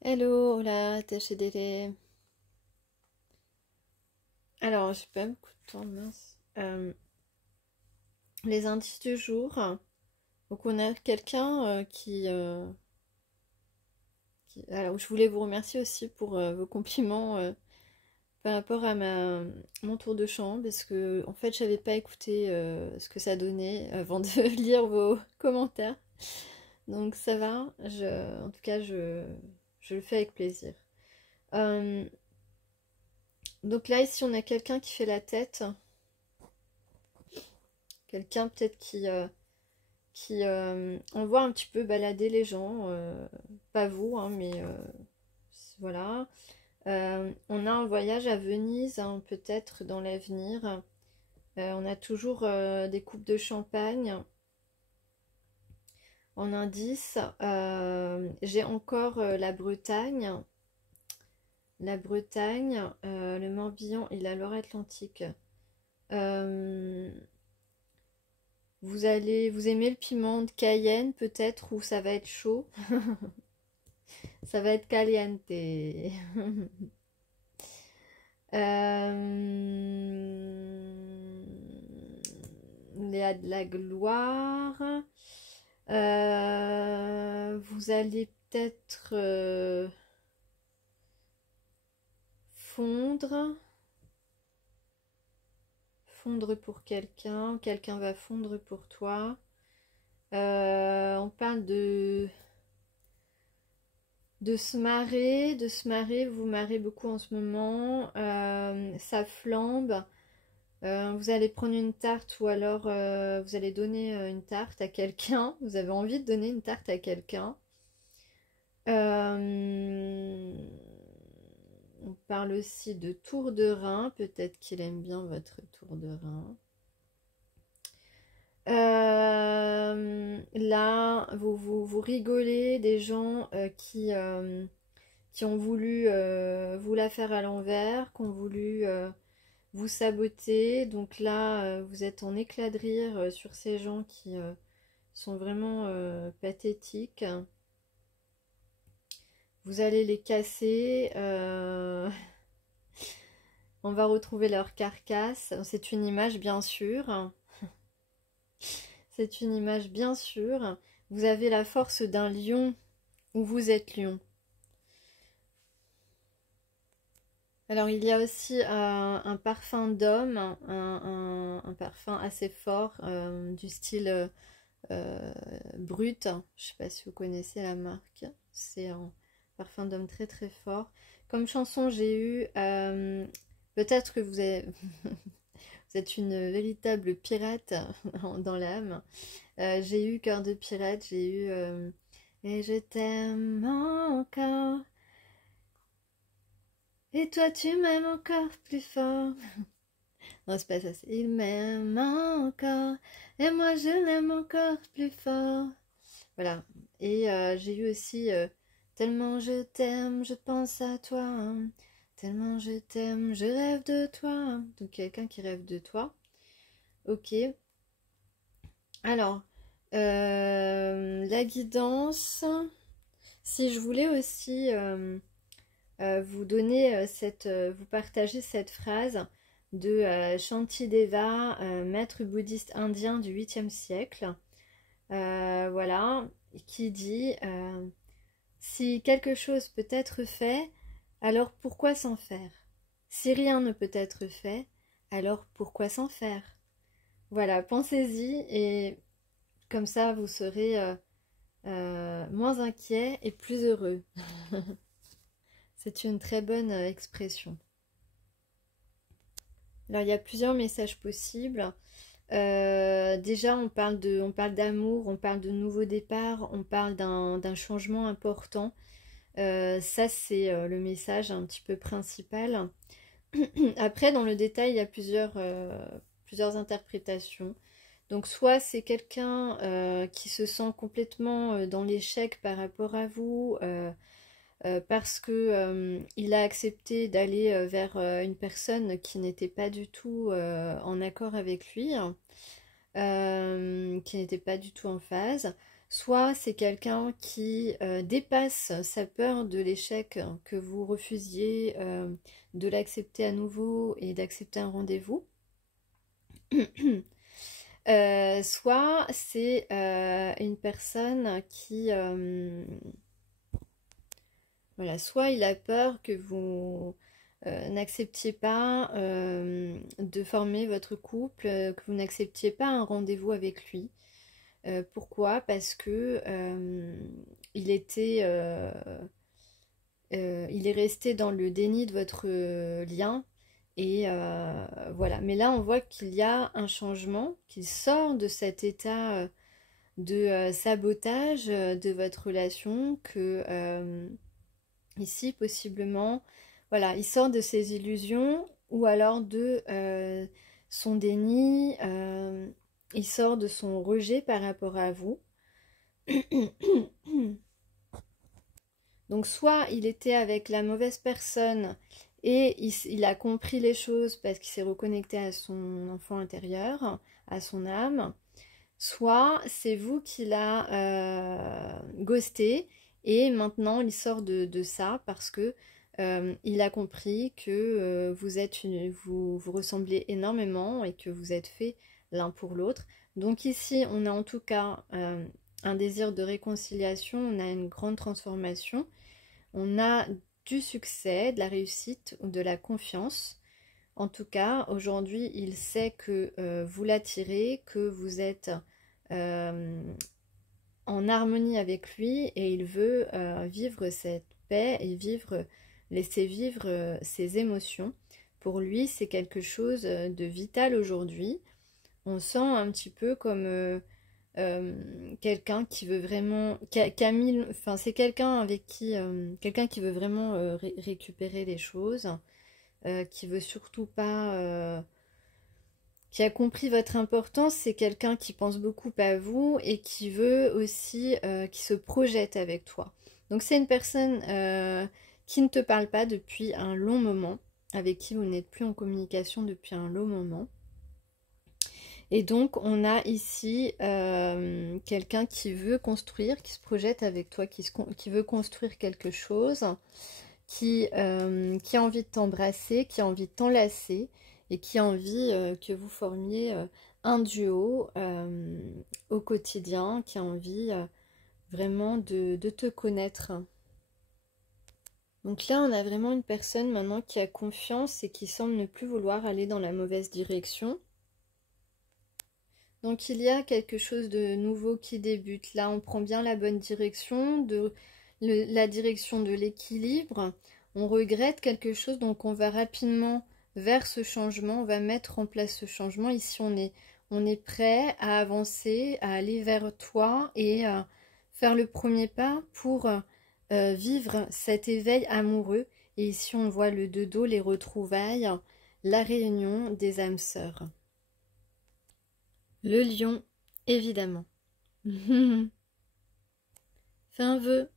Hello, hola, Tachedele. Alors, j'ai pas beaucoup de temps, mince. Les indices du jour. Donc, on a quelqu'un Alors, je voulais vous remercier aussi pour vos compliments par rapport à mon tour de chant, parce que, en fait, j'avais pas écouté ce que ça donnait avant de lire vos commentaires. Donc, ça va. En tout cas, je le fais avec plaisir. Euh, donc là, ici, on a quelqu'un qui fait la tête. Quelqu'un peut-être qui envoie un petit peu balader les gens, pas vous, hein, mais voilà. On a un voyage à Venise, hein, peut-être dans l'avenir. On a toujours des coupes de champagne en indice. J'ai encore la Bretagne. La Bretagne, le Morbihan et la Loire-Atlantique. Euh, Vous aimer le piment de Cayenne peut-être, ou ça va être chaud. Ça va être caliente. Il y a de la gloire. Vous allez peut-être fondre. Fondre pour quelqu'un. Quelqu'un va fondre pour toi. On parle de se marrer, vous marrez beaucoup en ce moment, ça flambe, vous allez prendre une tarte ou alors vous allez donner une tarte à quelqu'un, vous avez envie de donner une tarte à quelqu'un. Euh, on parle aussi de tour de rein, peut-être qu'il aime bien votre tour de rein. Là, vous rigolez des gens qui ont voulu vous la faire à l'envers, qui ont voulu vous saboter. Donc là, vous êtes en éclat de rire sur ces gens qui sont vraiment pathétiques. Vous allez les casser. On va retrouver leur carcasse. C'est une image, bien sûr. C'est une image, bien sûr. Vous avez la force d'un lion où vous êtes lion. Alors il y a aussi un parfum d'homme, un parfum assez fort, du style Brut. Je sais pas si vous connaissez la marque. C'est un parfum d'homme très très fort. Comme chanson, j'ai eu peut-être que vous êtes une véritable pirate dans l'âme. J'ai eu Cœur de pirate, j'ai eu Et je t'aime encore. Et toi tu m'aimes encore plus fort. Non, c'est pas ça. Il m'aime encore. Et moi, je l'aime encore plus fort. Voilà. Et j'ai eu aussi Tellement je t'aime, je pense à toi. Tellement je t'aime, je rêve de toi. Donc, quelqu'un qui rêve de toi. Ok. Alors, la guidance. Si je voulais aussi vous donner vous partager cette phrase de Shantideva, maître bouddhiste indien du 8e siècle, voilà, qui dit si quelque chose peut être fait, alors pourquoi s'en faire? Si rien ne peut être fait, alors pourquoi s'en faire? Voilà, pensez-y et comme ça vous serez moins inquiet et plus heureux. C'est une très bonne expression. Alors, il y a plusieurs messages possibles. Déjà, on parle d'amour, on parle de nouveau départ, on parle d'un changement important. Ça, c'est le message un petit peu principal. Après, dans le détail, il y a plusieurs interprétations. Donc, soit c'est quelqu'un qui se sent complètement dans l'échec par rapport à vous, parce que il a accepté d'aller vers une personne qui n'était pas du tout en accord avec lui, qui n'était pas du tout en phase. Soit c'est quelqu'un qui dépasse sa peur de l'échec, que vous refusiez de l'accepter à nouveau et d'accepter un rendez-vous. Soit c'est une personne qui... voilà, soit il a peur que vous n'acceptiez pas de former votre couple, que vous n'acceptiez pas un rendez-vous avec lui. Pourquoi? Parce que il était, il est resté dans le déni de votre lien. Et voilà. Mais là, on voit qu'il y a un changement, qu'il sort de cet état de sabotage de votre relation, que ici, possiblement, voilà, il sort de ses illusions ou alors de son déni, il sort de son rejet par rapport à vous. Donc soit il était avec la mauvaise personne et il a compris les choses parce qu'il s'est reconnecté à son enfant intérieur, à son âme, soit c'est vous qui l'a ghosté et maintenant il sort de ça parce que il a compris que vous ressemblez énormément et que vous êtes faits l'un pour l'autre. Donc ici on a en tout cas un désir de réconciliation, on a une grande transformation, on a du succès, de la réussite ou de la confiance. En tout cas, aujourd'hui, il sait que vous l'attirez, que vous êtes euh, en harmonie avec lui et il veut vivre cette paix et laisser vivre ses émotions. Pour lui, c'est quelque chose de vital aujourd'hui. On sent un petit peu comme quelqu'un qui veut vraiment, enfin c'est quelqu'un avec qui, quelqu'un qui veut vraiment récupérer les choses, qui veut surtout pas, qui a compris votre importance, c'est quelqu'un qui pense beaucoup à vous et qui veut aussi, qui se projette avec toi. Donc c'est une personne qui ne te parle pas depuis un long moment, avec qui vous n'êtes plus en communication depuis un long moment. Et donc on a ici quelqu'un qui veut construire, qui se projette avec toi, qui veut construire quelque chose, qui a envie de t'embrasser, qui a envie de t'enlacer et qui a envie que vous formiez un duo au quotidien, qui a envie vraiment de te connaître. Donc là, on a vraiment une personne maintenant qui a confiance et qui semble ne plus vouloir aller dans la mauvaise direction. Donc il y a quelque chose de nouveau qui débute. Là, on prend bien la bonne direction, la direction de l'équilibre. On regrette quelque chose, donc on va rapidement vers ce changement, on va mettre en place ce changement. Ici, on est prêt à avancer, à aller vers toi et faire le premier pas pour vivre cet éveil amoureux. Et ici, on voit le dodo, les retrouvailles, la réunion des âmes sœurs. Le lion, évidemment. Fais un vœu.